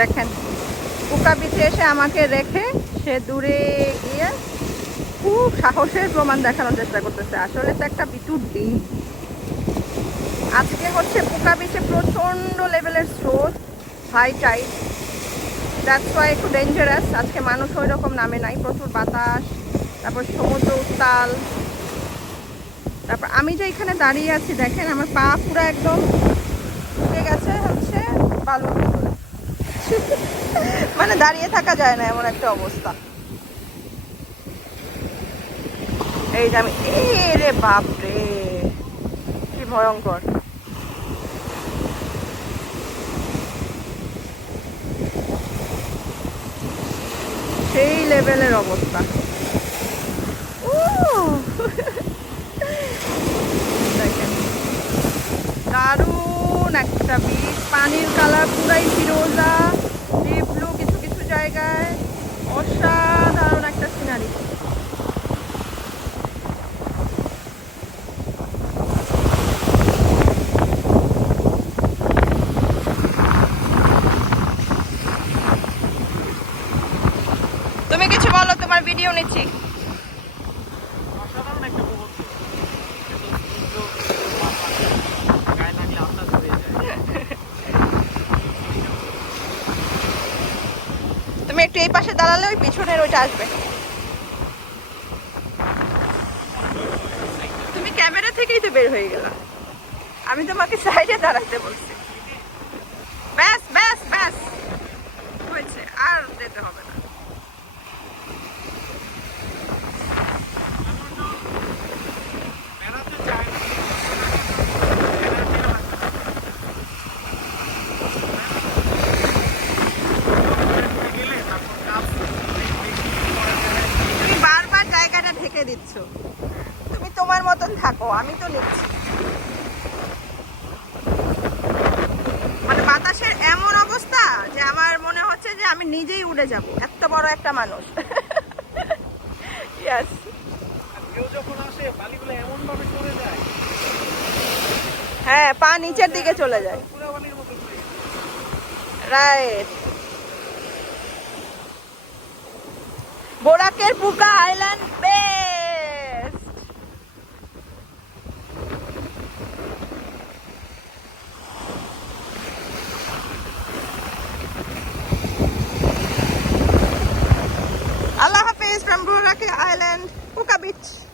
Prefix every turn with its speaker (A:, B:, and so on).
A: দেখেন, পোকা বিছে এসে আমাকে রেখে সে দূরে গিয়ে খুব সাহসের প্রমাণ দেখানোর চেষ্টা করতেছে। আসলে তো একটা বিচুর দিন। আজকে হচ্ছে পোকা বিচে প্রচণ্ড লেভেলের স্রোত হাই টাইট দ্যাটস ওয়াই একটু ডেঞ্জারাস আজকে মানুষ ওই রকম নামে নাই। প্রচুর বাতাস, তারপর সমুদ্র উত্তাল। তারপর আমি যে এখানে দাঁড়িয়ে আছি, দেখেন আমার পা পুরো একদম ঢুকে গেছে হচ্ছে বালুর মানে দাঁড়িয়ে থাকা যায় না এমন একটা অবস্থা। এই যে আমি রে বাপ রে কি ভয়ঙ্কর। সেই লেভেলের অবস্থা। দারুণ একটা বীজ পানির কালার পুরাই ফিরোজা। জায়গায় অসাধারণ একটা সিনারি। তুমি কিছু বলো তোমার ভিডিও নিচ্ছি।
B: অসাধারণ একটা
A: তুমি একটু এই পাশে দাঁড়ালে ওই পিছনের ওইটা আসবে। তুমি ক্যামেরা থেকেই তো বের হয়ে গেলাম আমি তোমাকে সাইডে দাঁড়াতে বলছি। ব্যাস ব্যাস ব্যাস। হয়েছে, আর যেতে হবে না। ঢেকে তুমি তোমার মতন থাকো আমি তো নিচ্ছি মানে বাতাসের এমন অবস্থা যে আমার মনে হচ্ছে যে আমি নিজেই উড়ে যাব এত বড় একটা মানুষ। ইয়াস
B: কেউ যখন আসে বালিগুলো এমন ভাবে চলে যায়।
A: হ্যাঁ পা নিচের দিকে চলে যায়।
B: পুরো বালির মতো যায়।
A: Right বোরাকের Puka island bay o cabide.